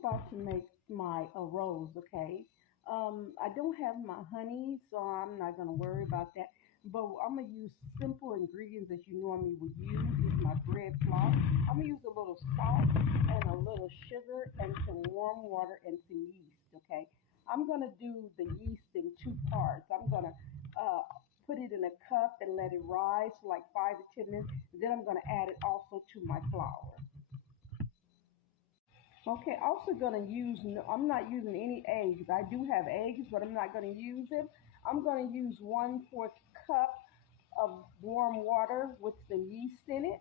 about to make my arroz, okay? I don't have my honey, so I'm not gonna worry about that. But I'm gonna use simple ingredients that you normally would use. This is my bread flour. I'm gonna use a little salt and a little sugar and some warm water and some yeast, okay? I'm gonna do the yeast in two parts. I'm gonna uh, put it in a cup and let it rise for like 5 to 10 minutes. Then I'm gonna add it also to my flour. Okay, also gonna use, I'm not using any eggs. I do have eggs, but I'm not gonna use them. I'm gonna use 1/4 cup of warm water with some yeast in it.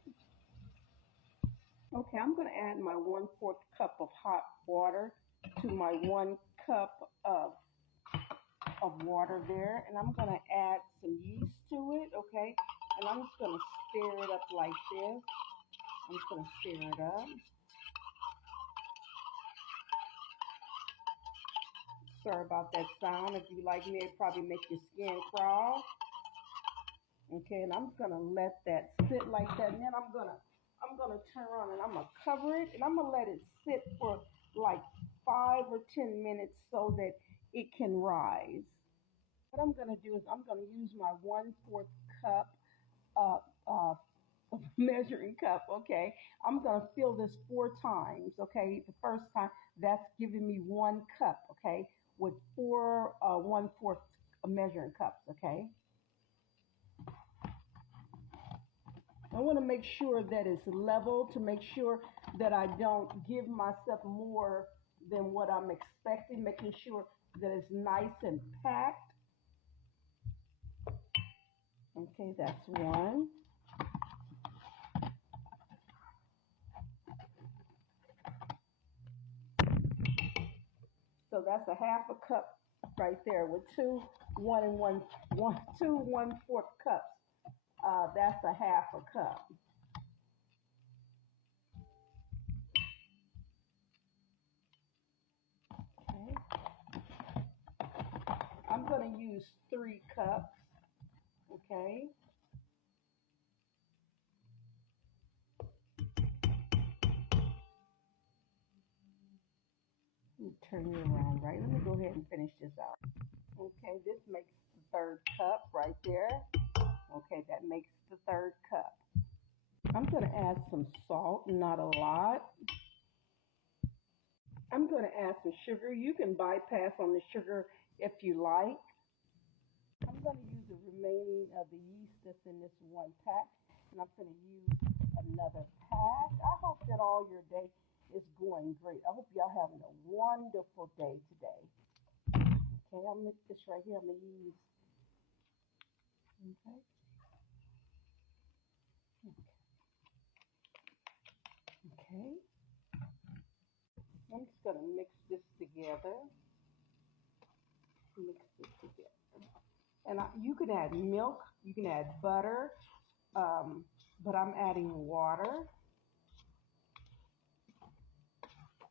Okay, I'm gonna add my 1/4 cup of hot water to my 1 cup of water there, and I'm gonna add some yeast to it, okay? And I'm just gonna stir it up like this. I'm just gonna stir it up. Sorry about that sound. If you like me, it probably make your skin crawl. Okay, and I'm gonna let that sit like that, and then I'm gonna turn around and I'm gonna cover it, and I'm gonna let it sit for like 5 or 10 minutes so that it can rise. What I'm gonna do is I'm gonna use my 1/4 cup uh, uh, measuring cup. Okay, I'm gonna fill this 4 times. Okay, the first time that's giving me 1 cup. Okay, with four 1/4 measuring cups. Okay. I want to make sure that it's level to make sure that I don't give myself more than what I'm expecting, making sure that it's nice and packed. Okay, that's one. So that's a half a cup right there with two, one and one, two, 1/4 cups. That's a half a cup. Okay. I'm going to use 3 cups. Okay. Let me turn you around, right? Let me go ahead and finish this out. Okay, this makes the third cup right there. Okay, that makes the third cup. I'm going to add some salt, not a lot. I'm going to add some sugar. You can bypass on the sugar if you like. I'm going to use the remaining of the yeast that's in this one pack, and I'm going to use another pack. I hope that all your day is going great. I hope y'all having a wonderful day today. Okay, I'll mix this right here. I'm going to use, okay, okay. I'm just going to mix this together. Mix this together. And you can add milk, you can add butter, but I'm adding water.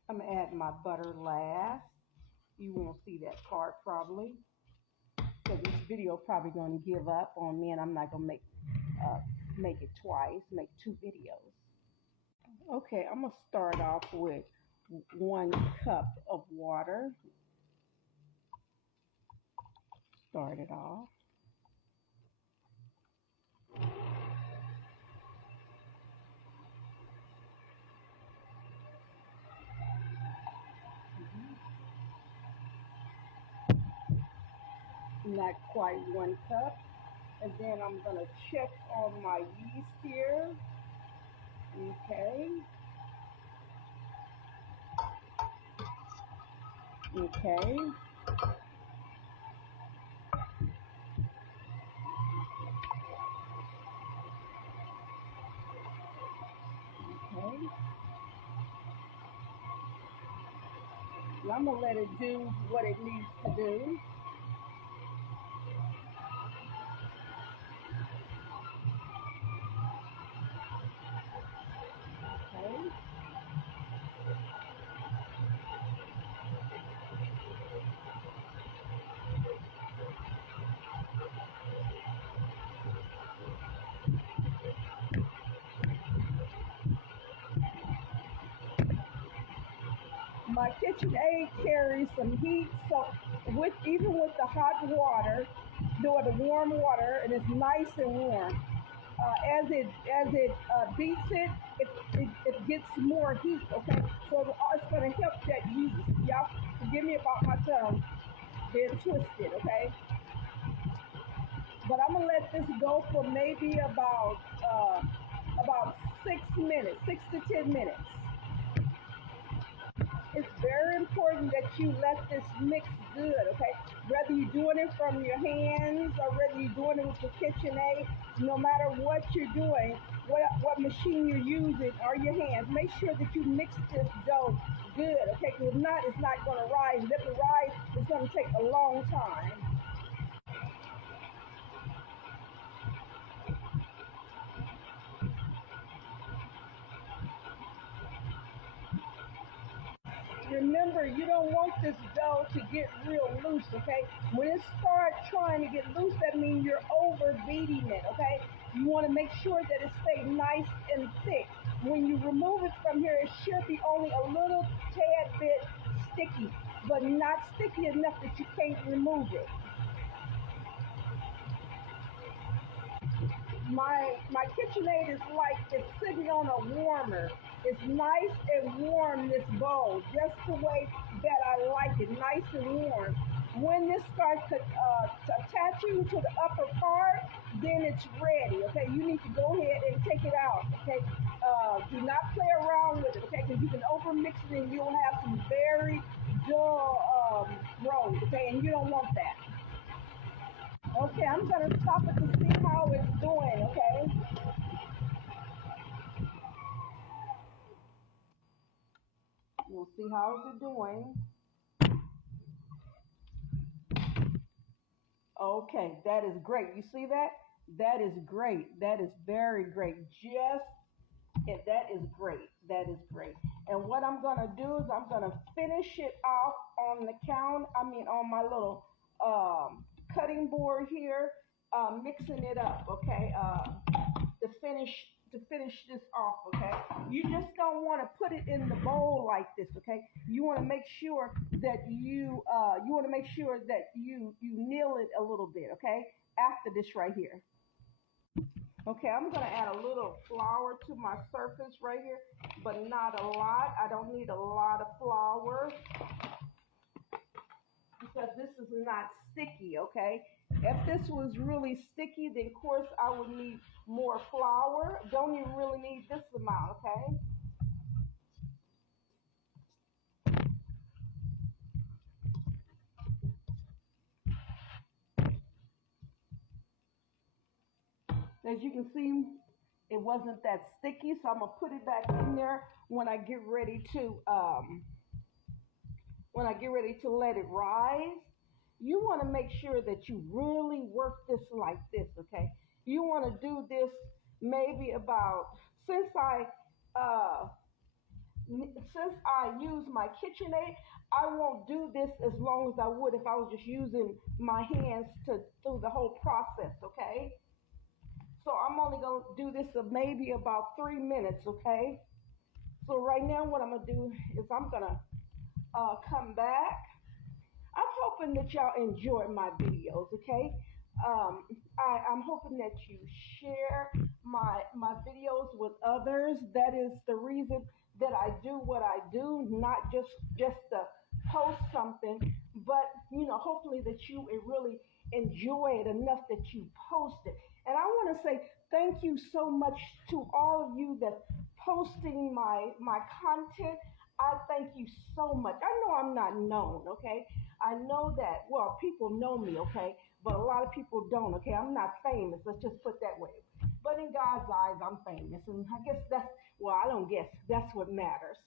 I'm gonna add my butter last. You won't see that part probably, because this video probably gonna give up on me, and I'm not gonna uh, make it twice, make 2 videos. Okay, I'm gonna start off with 1 cup of water. Start it off. Not quite 1 cup. And then I'm gonna check on my yeast here. Okay. Okay. Okay. And I'm gonna let it do what it needs to do. Okay. My KitchenAid carries some heat, so with even with the hot water, the warm water, and it's nice and warm. As it beats it gets more heat. Okay, so it's going to help that yeast. Y'all forgive me about my tongue being twisted. Okay, but I'm gonna let this go for maybe about 6 minutes, 6 to 10 minutes. It's very important that you let this mix good, okay? Whether you're doing it from your hands or whether you're doing it with your KitchenAid, no matter what you're doing, what machine you're using or your hands, make sure that you mix this dough good, okay? Because if not, it's not going to rise. If it rise, it's going to take a long time. Remember, you don't want this dough to get real loose, okay? When it starts trying to get loose, that means you're over beating it, okay? You want to make sure that it stays nice and thick. When you remove it from here, it should be only a little tad bit sticky, but not sticky enough that you can't remove it. My KitchenAid is like it's sitting on a warmer. It's nice and warm, this bowl, just the way that I like it, nice and warm. When this starts to attaching to the upper part, then it's ready. Okay, you need to go ahead and take it out. Okay, do not play around with it. Okay, because you can overmix it and you'll have some very dull road. Okay, and you don't want that. Okay, I'm gonna stop it to see how it's doing. Okay. We'll see how it's doing. Okay, that is great. You see that? That is great. That is very great. That is great. That is great. And what I'm gonna do is I'm gonna finish it off on the on my little cutting board here, mixing it up. Okay, to finish to finish this off, okay? You just don't want to put it in the bowl like this, okay? You want to make sure that you knead it a little bit, okay? After this right here. Okay, I'm gonna add a little flour to my surface right here, but not a lot. I don't need a lot of flour because this is not sticky, okay? If this was really sticky, then of course I would need more flour. Don't even really need this amount, okay? As you can see, it wasn't that sticky, so I'm gonna put it back in there when I get ready to let it rise. You want to make sure that you really work this like this, okay? You want to do this maybe about since I uh, since I use my KitchenAid, I won't do this as long as I would if I was just using my hands to through the whole process, okay? So I'm only gonna do this maybe about 3 minutes, okay? So right now, what I'm gonna do is I'm gonna come back. I'm hoping that y'all enjoy my videos, okay? Um, I'm hoping that you share my videos with others. That is the reason that I do what I do, not just to post something, but hopefully that you really enjoy it enough that you post it. And I want to say thank you so much to all of you that's posting my content. I thank you so much. I know I'm not known, okay? I know that, well, people know me, okay? But a lot of people don't, okay? I'm not famous. Let's just put that way. But in God's eyes, I'm famous. And I guess well, I don't guess. That's what matters.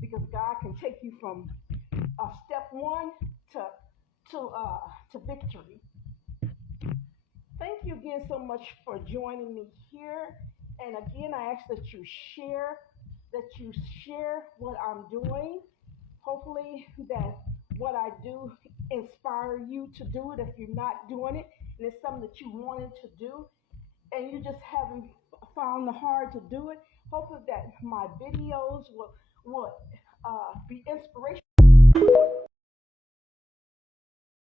Because God can take you from step one to to victory. Thank you again so much for joining me here. And again, I ask that you share what I'm doing. Hopefully that what I do inspire you to do it if you're not doing it and it's something that you wanted to do and you just haven't found the heart to do it. Hopefully that my videos will be inspirational.